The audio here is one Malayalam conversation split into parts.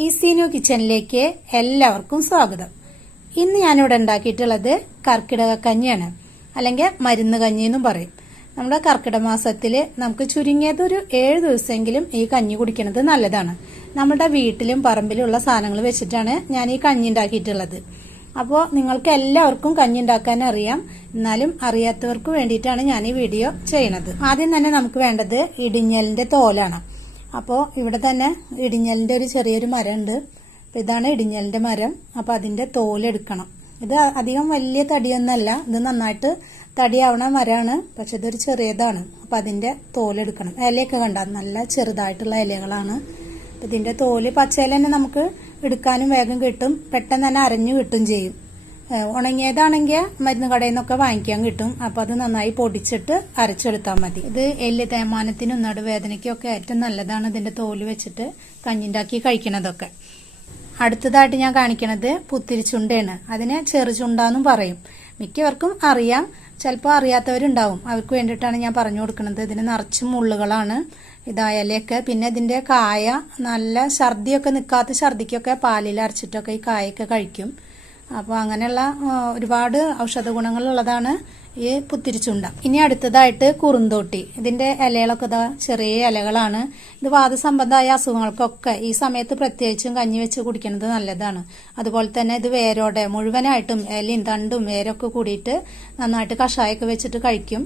ഈസീനു കിച്ചണിലേക്ക് എല്ലാവർക്കും സ്വാഗതം. ഇന്ന് ഞാനിവിടെ ഉണ്ടാക്കിയിട്ടുള്ളത് കർക്കിടക കഞ്ഞിയാണ്, അല്ലെങ്കിൽ മരുന്ന് കഞ്ഞി എന്നും പറയും. നമ്മുടെ കർക്കിടക മാസത്തിൽ നമുക്ക് ചുരുങ്ങിയത് ഒരു 7 ദിവസമെങ്കിലും ഈ കഞ്ഞി കുടിക്കുന്നത് നല്ലതാണ്. നമ്മുടെ വീട്ടിലും പറമ്പിലുള്ള സാധനങ്ങൾ വെച്ചിട്ടാണ് ഞാൻ ഈ കഞ്ഞി ഉണ്ടാക്കിയിട്ടുള്ളത്. അപ്പോൾ നിങ്ങൾക്ക് എല്ലാവർക്കും കഞ്ഞി ഉണ്ടാക്കാൻ അറിയാം, എന്നാലും അറിയാത്തവർക്ക് വേണ്ടിയിട്ടാണ് ഞാൻ ഈ വീഡിയോ ചെയ്യണത്. ആദ്യം തന്നെ നമുക്ക് വേണ്ടത് ഇടിഞ്ഞലിന്റെ തോലാണ്. അപ്പോൾ ഇവിടെ തന്നെ ഇടിഞ്ഞലിന്റെ ഒരു ചെറിയൊരു മരം ഉണ്ട്. ഇതാണ് ഇടിഞ്ഞലിന്റെ മരം. അപ്പോൾ അതിന്റെ തോലെടുക്കണം. ഇത് അധികം വലിയ തടിയൊന്നല്ല, ഇത് നന്നായിട്ട് തടിയാവണ മരമാണ്, പക്ഷെ ഇതൊരു ചെറിയതാണ്. അപ്പോൾ അതിന്റെ തോലെടുക്കണം. ഇലയൊക്കെ കണ്ടാൽ നല്ല ചെറുതായിട്ടുള്ള ഇലകളാണ്. ഇതിന്റെ തോല് പച്ചയില തന്നെ നമുക്ക് എടുക്കാനും വേഗം കിട്ടും, പെട്ടെന്ന് തന്നെ അരഞ്ഞു കിട്ടും ചെയ്യും. ഉണങ്ങിയതാണെങ്കിൽ മരുന്ന് കടയിൽ നിന്നൊക്കെ വാങ്ങിക്കാൻ കിട്ടും. അപ്പൊ അത് നന്നായി പൊടിച്ചിട്ട് അരച്ചെടുത്താൽ മതി. ഇത് എല്ല് തേയ്മാനത്തിനും നടുവേദനയ്ക്കും ഒക്കെ ഏറ്റവും നല്ലതാണ് ഇതിന്റെ തോല് വെച്ചിട്ട് കഞ്ഞിണ്ടാക്കി കഴിക്കണതൊക്കെ. അടുത്തതായിട്ട് ഞാൻ കാണിക്കണത് പുത്തിരിച്ചുണ്ടയാണ്. അതിനെ ചെറുചുണ്ടാന്നും പറയും. മിക്കവർക്കും അറിയാം, ചിലപ്പോൾ അറിയാത്തവരുണ്ടാവും. അവർക്ക് വേണ്ടിയിട്ടാണ് ഞാൻ പറഞ്ഞു കൊടുക്കുന്നത്. ഇതിന് നിറച്ചും മുള്ളുകളാണ്. ഇതായാലൊക്കെ പിന്നെ ഇതിന്റെ കായ നല്ല ഛർദിയൊക്കെ നിൽക്കാത്ത ഛർദിക്കൊക്കെ പാലിൽ അരച്ചിട്ടൊക്കെ ഈ കായൊക്കെ കഴിക്കും. അപ്പോൾ അങ്ങനെയുള്ള ഒരുപാട് ഔഷധ ഗുണങ്ങളുള്ളതാണ് ഈ പുത്തിരിച്ചുണ്ട. ഇനി അടുത്തതായിട്ട് കുറുന്തോട്ടി. ഇതിന്റെ ഇലകളൊക്കെ ഇതാ ചെറിയ ഇലകളാണ്. ഇത് വാദസംബന്ധമായ അസുഖങ്ങൾക്കൊക്കെ ഈ സമയത്ത് പ്രത്യേകിച്ചും കഞ്ഞി വെച്ച് കുടിക്കുന്നത് നല്ലതാണ്. അതുപോലെ തന്നെ ഇത് വേരോടെ മുഴുവനായിട്ടും ഇലയും തണ്ടും വേരൊക്കെ കൂടിയിട്ട് നന്നായിട്ട് കഷായമൊക്കെ വെച്ചിട്ട് കഴിക്കും.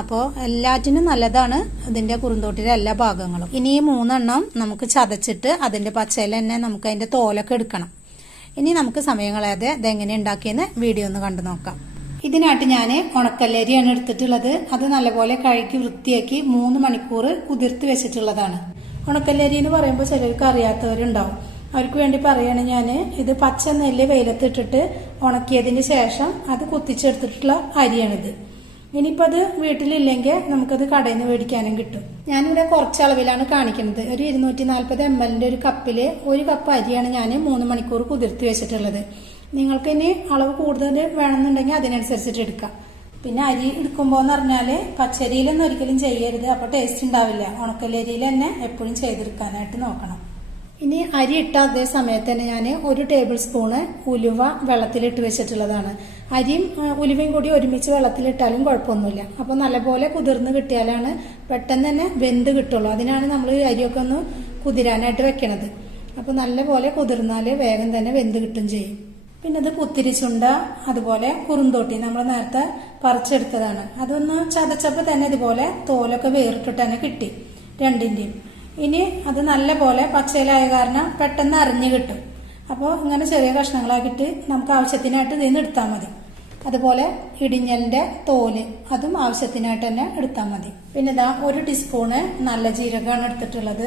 അപ്പോൾ എല്ലാറ്റിനും നല്ലതാണ് ഇതിന്റെ കുറുന്തോട്ടിയുടെ എല്ലാ ഭാഗങ്ങളും. ഇനി ഈ 3 നമുക്ക് ചതച്ചിട്ട് അതിന്റെ പച്ചയില തന്നെ നമുക്ക് അതിന്റെ തോലൊക്കെ എടുക്കണം. ഇനി നമുക്ക് സമയം കളയാതെ ഇതെങ്ങനെ ഉണ്ടാക്കിയെന്ന് വീഡിയോ ഒന്ന് കണ്ടു നോക്കാം. ഇതിനായിട്ട് ഞാൻ ഉണക്കല്ലരിയാണ് എടുത്തിട്ടുള്ളത്. അത് നല്ലപോലെ കഴുകി വൃത്തിയാക്കി 3 മണിക്കൂർ കുതിർത്ത് വെച്ചിട്ടുള്ളതാണ്. ഉണക്കല്ലരി എന്ന് പറയുമ്പോൾ ചിലർക്ക് അറിയാത്തവരുണ്ടാവും. അവർക്ക് വേണ്ടി പറയാണ് ഞാൻ. ഇത് പച്ച നെല്ല് വെയിലത്തിട്ടിട്ട് ഉണക്കിയതിന് ശേഷം അത് കുത്തിച്ചെടുത്തിട്ടുള്ള അരിയാണിത്. ഇനിയിപ്പോൾ അത് വീട്ടിലില്ലെങ്കിൽ നമുക്കത് കടയിൽ നിന്ന് മേടിക്കാനും കിട്ടും. ഞാനിവിടെ കുറച്ച് അളവിലാണ് കാണിക്കുന്നത്. ഒരു 240 ml ഒരു കപ്പില് 1 കപ്പ് അരിയാണ് ഞാൻ 3 മണിക്കൂർ കുതിർത്തി വെച്ചിട്ടുള്ളത്. നിങ്ങൾക്ക് ഇനി അളവ് കൂടുതൽ വേണമെന്നുണ്ടെങ്കിൽ അതിനനുസരിച്ചിട്ട് എടുക്കാം. പിന്നെ അരി എടുക്കുമ്പോൾ എന്ന് പറഞ്ഞാൽ പച്ചരിയിലൊന്നും ഒരിക്കലും ചെയ്യരുത്, അപ്പോൾ ടേസ്റ്റ് ഉണ്ടാവില്ല. ഉണക്കലരിയിൽ തന്നെ എപ്പോഴും ചെയ്തെടുക്കാനായിട്ട് നോക്കണം. ഇനി അരി ഇട്ട അതേ സമയത്ത് തന്നെ ഞാൻ 1 ടേബിൾ സ്പൂണ് ഉലുവ വെള്ളത്തിലിട്ട് വെച്ചിട്ടുള്ളതാണ്. അരിയും ഉലുവയും കൂടി ഒരുമിച്ച് വെള്ളത്തിലിട്ടാലും കുഴപ്പമൊന്നുമില്ല. അപ്പോൾ നല്ലപോലെ കുതിർന്ന് കിട്ടിയാലാണ് പെട്ടെന്ന് തന്നെ വെന്ത് കിട്ടുള്ളൂ. അതിനാണ് നമ്മൾ ഈ അരിയൊക്കെ ഒന്ന് കുതിരാനായിട്ട് വെക്കണത്. അപ്പോൾ നല്ലപോലെ കുതിർന്നാൽ വേഗം തന്നെ വെന്ത് കിട്ടും ചെയ്യും. പിന്നെ ഇത് പുത്തിരിച്ചുണ്ട, അതുപോലെ കുറുന്തോട്ടി നമ്മൾ നേരത്തെ പറിച്ചെടുത്തതാണ്. അതൊന്ന് ചതച്ചപ്പോൾ തന്നെ ഇതുപോലെ തോലൊക്കെ വേറിട്ടിട്ട് തന്നെ കിട്ടി രണ്ടിന്റെയും. ഇനി അത് നല്ലപോലെ പച്ചയിലായ കാരണം പെട്ടെന്ന് അരിഞ്ഞു കിട്ടും. അപ്പോൾ ഇങ്ങനെ ചെറിയ കഷ്ണങ്ങളാക്കിയിട്ട് നമുക്ക് ആവശ്യത്തിനായിട്ട് ഇതിന്ന് എടുത്താൽ മതി. അതുപോലെ ഇടിഞ്ഞലിന്റെ തോല് അതും ആവശ്യത്തിനായിട്ട് തന്നെ എടുത്താൽ മതി. പിന്നെ ഇതാ 1 ടീസ്പൂണ് നല്ല ജീരകമാണ് എടുത്തിട്ടുള്ളത്.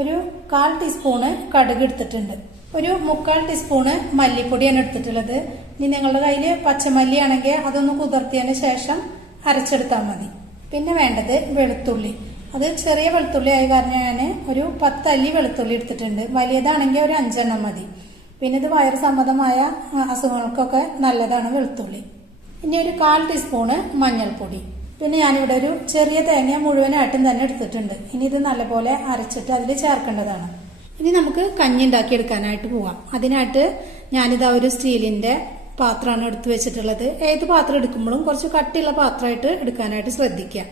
ഒരു 1/4 ടീസ്പൂണ് കടുക് എടുത്തിട്ടുണ്ട്. ഒരു 3/4 ടീസ്പൂണ് മല്ലിപ്പൊടിയാണ് എടുത്തിട്ടുള്ളത്. ഇനി നിങ്ങളുടെ കയ്യിൽ പച്ചമല്ലി ആണെങ്കിൽ അതൊന്ന് കുതിർത്തിയതിന് ശേഷം അരച്ചെടുത്താൽ മതി. പിന്നെ വേണ്ടത് വെളുത്തുള്ളി. അത് ചെറിയ വെളുത്തുള്ളി ആയ കാരണം ഞാൻ ഒരു 10 അല്ലി വെളുത്തുള്ളി എടുത്തിട്ടുണ്ട്. വലിയതാണെങ്കിൽ ഒരു 5 എണ്ണം മതി. പിന്നെ ഇത് വയറ് സംബന്ധമായ അസുഖങ്ങൾക്കൊക്കെ നല്ലതാണ് വെളുത്തുള്ളി. ഇനി ഒരു 1/4 ടീസ്പൂണ് മഞ്ഞൾപ്പൊടി. പിന്നെ ഞാനിവിടെ ഒരു ചെറിയ തേങ്ങ മുഴുവനായിട്ടും തന്നെ എടുത്തിട്ടുണ്ട്. ഇനി ഇത് നല്ലപോലെ അരച്ചിട്ട് അതിൽ ചേർക്കേണ്ടതാണ്. ഇനി നമുക്ക് കഞ്ഞി ഉണ്ടാക്കി എടുക്കാനായിട്ട് പോവാം. അതിനായിട്ട് ഞാനിതാ ഒരു സ്റ്റീലിന്റെ പാത്രമാണ് എടുത്തു വെച്ചിട്ടുള്ളത്. ഏത് പാത്രം എടുക്കുമ്പോഴും കുറച്ച് കട്ടിയുള്ള പാത്രമായിട്ട് എടുക്കാനായിട്ട് ശ്രദ്ധിക്കുക.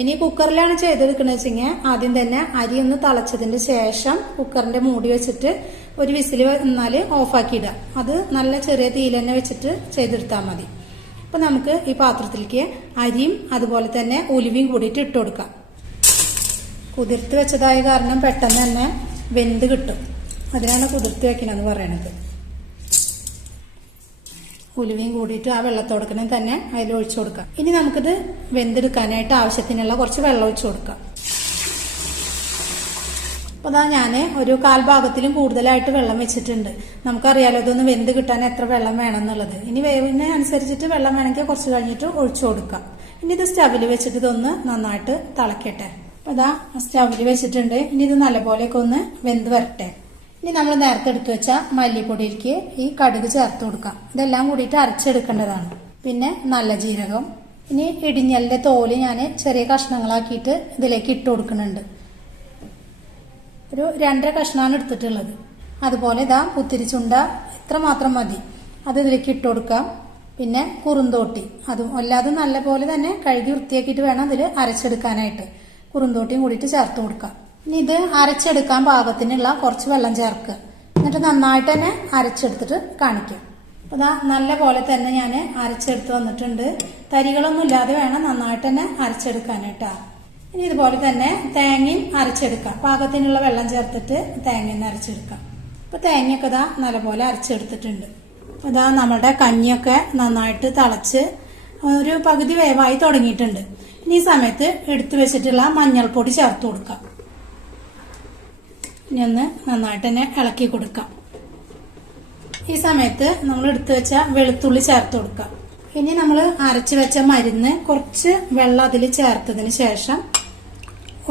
ഇനി കുക്കറിലാണ് ചെയ്തെടുക്കണമെന്ന് വെച്ചെങ്കിൽ ആദ്യം തന്നെ അരി ഒന്ന് തിളച്ചതിന്റെ ശേഷം കുക്കറിന്റെ മൂടി വെച്ചിട്ട് ഒരു വിസിൽ വന്നാൽ ഓഫാക്കി ഇടുക. അത് നല്ല ചെറിയ തീയിൽ തന്നെ വെച്ചിട്ട് ചെയ്തെടുത്താൽ മതി. അപ്പൊ നമുക്ക് ഈ പാത്രത്തിലേക്ക് അരിയും അതുപോലെ തന്നെ ഉലുവയും കൂടിയിട്ട് ഇട്ട് കൊടുക്കാം. കുതിർത്ത് വെച്ചതായ കാരണം പെട്ടെന്ന് തന്നെ വെന്ത് കിട്ടും. അതിനാണ് കുതിർത്ത് വെക്കണമെന്ന് പറയണത്. ഉലുവയും കൂടിയിട്ട് ആ വെള്ളത്തോടക്കനെ തന്നെ അതിൽ ഒഴിച്ചു കൊടുക്കാം. ഇനി നമുക്കിത് വെന്തെടുക്കാനായിട്ട് ആവശ്യത്തിനുള്ള കുറച്ച് വെള്ളം ഒഴിച്ചു കൊടുക്കാം. അപ്പൊ അതാ ഞാൻ ഒരു 1/4 ഭാഗത്തിലും കൂടുതലായിട്ട് വെള്ളം വെച്ചിട്ടുണ്ട്. നമുക്കറിയാലോ ഇതൊന്ന് വെന്ത് കിട്ടാൻ എത്ര വെള്ളം വേണം എന്നുള്ളത്. ഇനി വേവിനെ അനുസരിച്ചിട്ട് വെള്ളം വേണമെങ്കിൽ കുറച്ച് കഴിഞ്ഞിട്ട് ഒഴിച്ചു കൊടുക്കാം. ഇനി ഇത് സ്റ്റവിൽ വെച്ചിട്ട് ഇതൊന്ന് നന്നായിട്ട് തിളക്കട്ടെ. അപ്പൊ അതാ സ്റ്റവിൽ വെച്ചിട്ടുണ്ട്. ഇനി ഇത് നല്ലപോലെയൊക്കെ ഒന്ന് വെന്ത് വരട്ടെ. ഇനി നമ്മൾ നേരത്തെ എടുത്തു വെച്ച മല്ലിപ്പൊടിയിലേക്ക് ഈ കടുക് ചേർത്ത് കൊടുക്കാം. ഇതെല്ലാം കൂടിയിട്ട് അരച്ചെടുക്കേണ്ടതാണ്. പിന്നെ നല്ല ജീരകം. ഇനി ഇടിഞ്ഞലിന്റെ തോല് ഞാൻ ചെറിയ കഷ്ണങ്ങളാക്കിയിട്ട് ഇതിലേക്ക് ഇട്ട് കൊടുക്കുന്നുണ്ട്. ഒരു 2.5 കഷ്ണമാണ് എടുത്തിട്ടുള്ളത്. അതുപോലെ ഇതാ കുത്തിരിച്ചുണ്ട ഇത്ര മാത്രം മതി, അത് ഇതിലേക്ക് ഇട്ട് കൊടുക്കാം. പിന്നെ കുറുന്തോട്ടി, അതും അല്ലാതെ നല്ല പോലെ തന്നെ കഴുകി വൃത്തിയാക്കിയിട്ട് വേണം ഇതിൽ അരച്ചെടുക്കാനായിട്ട്. കുറുന്തോട്ടിയും കൂടിയിട്ട് ചേർത്ത് കൊടുക്കാം. ഇനി ഇത് അരച്ചെടുക്കാൻ പാകത്തിനുള്ള കുറച്ച് വെള്ളം ചേർക്കുക. എന്നിട്ട് നന്നായിട്ട് തന്നെ അരച്ചെടുത്തിട്ട് കാണിക്കാം. അപ്പോൾ ഇതാ നല്ല പോലെ തന്നെ ഞാൻ അരച്ചെടുത്ത് വന്നിട്ടുണ്ട്. തരികളൊന്നും ഇല്ലാതെ വേണം നന്നായിട്ട് തന്നെ അരച്ചെടുക്കാനായിട്ടാ. ഇനി ഇതുപോലെ തന്നെ തേങ്ങയും അരച്ചെടുക്കാം. പാകത്തിനുള്ള വെള്ളം ചേർത്തിട്ട് തേങ്ങ അരച്ചെടുക്കാം. അപ്പോൾ തേങ്ങയൊക്കെ ഇതാ നല്ലപോലെ അരച്ചെടുത്തിട്ടുണ്ട്. ഇതാ നമ്മുടെ കഞ്ഞിയൊക്കെ നന്നായിട്ട് തിളച്ച് ഒരു പകുതി വേവായി തുടങ്ങിയിട്ടുണ്ട്. ഇനി ഈ സമയത്ത് എടുത്തു വെച്ചിട്ടുള്ള മഞ്ഞൾപ്പൊടി ചേർത്ത് കൊടുക്കാം. ഇനി ഒന്ന് നന്നായിട്ട് തന്നെ ഇളക്കി കൊടുക്കാം. ഈ സമയത്ത് നമ്മൾ എടുത്തു വെച്ച വെളുത്തുള്ളി ചേർത്ത് കൊടുക്കാം. ഇനി നമ്മൾ അരച്ചു വെച്ച മരുന്ന് കുറച്ച് വെള്ളം അതിൽ ചേർത്തതിന് ശേഷം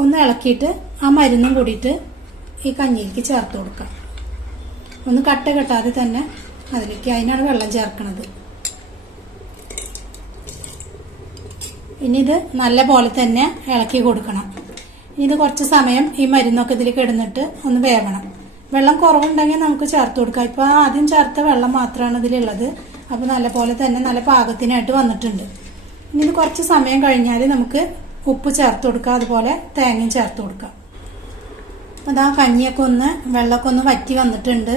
ഒന്ന് ഇളക്കിയിട്ട് ആ മരുന്നും കൂടിയിട്ട് ഈ കഞ്ഞിയിലേക്ക് ചേർത്ത് കൊടുക്കാം. ഒന്ന് കട്ട കെട്ടാതെ തന്നെ അതിലേക്ക്, അതിനാണ് വെള്ളം ചേർക്കുന്നത്. ഇനി ഇത് നല്ല പോലെ തന്നെ ഇളക്കി കൊടുക്കണം. ഇനി ഇത് കുറച്ച് സമയം ഈ മരുന്നൊക്കെ ഇതിലേക്ക് ഇടുന്നിട്ട് ഒന്ന് വേവണം. വെള്ളം കുറവുണ്ടെങ്കിൽ നമുക്ക് ചേർത്ത് കൊടുക്കാം. ഇപ്പൊ ആദ്യം ചേർത്ത വെള്ളം മാത്രമാണ് ഇതിലുള്ളത്. അപ്പൊ നല്ല പോലെ തന്നെ നല്ല പാകത്തിനായിട്ട് വന്നിട്ടുണ്ട്. ഇനി ഇത് കുറച്ച് സമയം കഴിഞ്ഞാൽ നമുക്ക് ഉപ്പ് ചേർത്ത് കൊടുക്കാം. അതുപോലെ തേങ്ങയും ചേർത്ത് കൊടുക്കാം. അതാ കഞ്ഞിയൊക്കെ ഒന്ന് വെള്ളമൊക്കെ ഒന്ന് വറ്റി വന്നിട്ടുണ്ട്.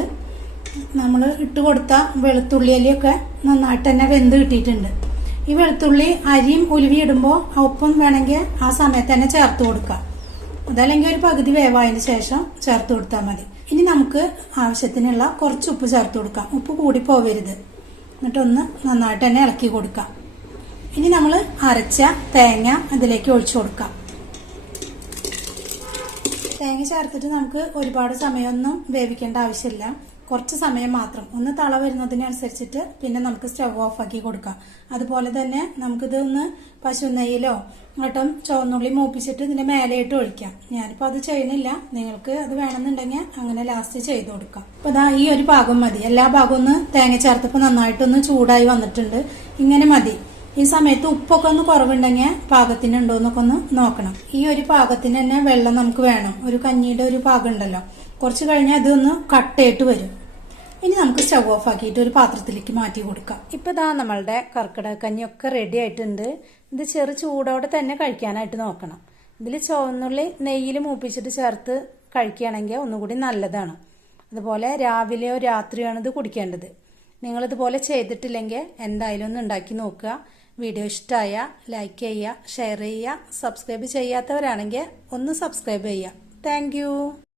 നമ്മൾ ഇട്ട് കൊടുത്ത വെളുത്തുള്ളിയിലൊക്കെ നന്നായിട്ട് തന്നെ വെന്ത് കിട്ടിയിട്ടുണ്ട്. ഈ വെളുത്തുള്ളി അരിയും ഉലുവി ഇടുമ്പോൾ ഒപ്പം വേണമെങ്കിൽ ആ സമയത്ത് തന്നെ ചേർത്ത് കൊടുക്കാം. അതല്ലെങ്കിൽ ഒരു പകുതി വേവായതിന് ശേഷം ചേർത്ത് കൊടുത്താൽ മതി. ഇനി നമുക്ക് ആവശ്യത്തിനുള്ള കുറച്ച് ഉപ്പ് ചേർത്ത് കൊടുക്കാം. ഉപ്പ് കൂടി പോവരുത്. എന്നിട്ടൊന്ന് നന്നായിട്ട് തന്നെ ഇളക്കി കൊടുക്കാം. ഇനി നമ്മൾ അരച്ച തേങ്ങ അതിലേക്ക് ഒഴിച്ചു കൊടുക്കാം. തേങ്ങ ചേർത്തിട്ട് നമുക്ക് ഒരുപാട് സമയമൊന്നും വേവിക്കേണ്ട ആവശ്യമില്ല. കുറച്ച് സമയം മാത്രം, ഒന്ന് തള വരുന്നതിനനുസരിച്ചിട്ട് പിന്നെ നമുക്ക് സ്റ്റവ് ഓഫ് ആക്കി കൊടുക്കാം. അതുപോലെ തന്നെ നമുക്കിത് ഒന്ന് പശു നെയ്യിലോ എന്നിട്ടും ചുവന്നുള്ളി മൂപ്പിച്ചിട്ട് ഇതിന്റെ മേലെയിട്ട് ഒഴിക്കാം. ഞാനിപ്പോൾ അത് ചെയ്യണില്ല. നിങ്ങൾക്ക് അത് വേണമെന്നുണ്ടെങ്കിൽ അങ്ങനെ ലാസ്റ്റ് ചെയ്ത് കൊടുക്കാം. അപ്പൊ ഇതാ ഈ ഒരു ഭാഗം മതി. എല്ലാ ഭാഗവും ഒന്ന് തേങ്ങ ചേർത്തപ്പോൾ നന്നായിട്ടൊന്ന് ചൂടായി വന്നിട്ടുണ്ട്. ഇങ്ങനെ മതി. ഈ സമയത്ത് ഉപ്പൊക്കെ ഒന്ന് കുറവുണ്ടെങ്കിൽ പാകത്തിനുണ്ടോ എന്നൊക്കെ ഒന്ന് നോക്കണം. ഈ ഒരു പാകത്തിന് തന്നെ വെള്ളം നമുക്ക് വേണം. ഒരു കഞ്ഞിയുടെ ഒരു പാകം ഉണ്ടല്ലോ, കുറച്ച് കഴിഞ്ഞാൽ ഇതൊന്ന് കട്ടയിട്ട് വരും. ഇനി നമുക്ക് സ്റ്റവ് ഓഫ് ആക്കിയിട്ട് ഒരു പാത്രത്തിലേക്ക് മാറ്റി കൊടുക്കാം. ഇപ്പൊ ഇതാ നമ്മളുടെ കർക്കിടക കഞ്ഞിയൊക്കെ റെഡി ആയിട്ടുണ്ട്. ഇത് ചെറു ചൂടോടെ തന്നെ കഴിക്കാനായിട്ട് നോക്കണം. ഇതിൽ ചുവന്നുള്ളി നെയ്യിൽ മൂപ്പിച്ചിട്ട് ചേർത്ത് കഴിക്കുകയാണെങ്കിൽ ഒന്നുകൂടി നല്ലതാണ്. അതുപോലെ രാവിലെയോ രാത്രിയോ ആണ് ഇത് കുടിക്കേണ്ടത്. നിങ്ങളിതുപോലെ ചെയ്തിട്ടില്ലെങ്കിൽ എന്തായാലും ഒന്ന് ഉണ്ടാക്കി നോക്കുക. വീഡിയോ ഇഷ്ടമായ ലൈക്ക് ചെയ്യുക, ഷെയർ ചെയ്യുക. സബ്സ്ക്രൈബ് ചെയ്യാത്തവരാണെങ്കിൽ ഒന്ന് സബ്സ്ക്രൈബ് ചെയ്യുക. താങ്ക്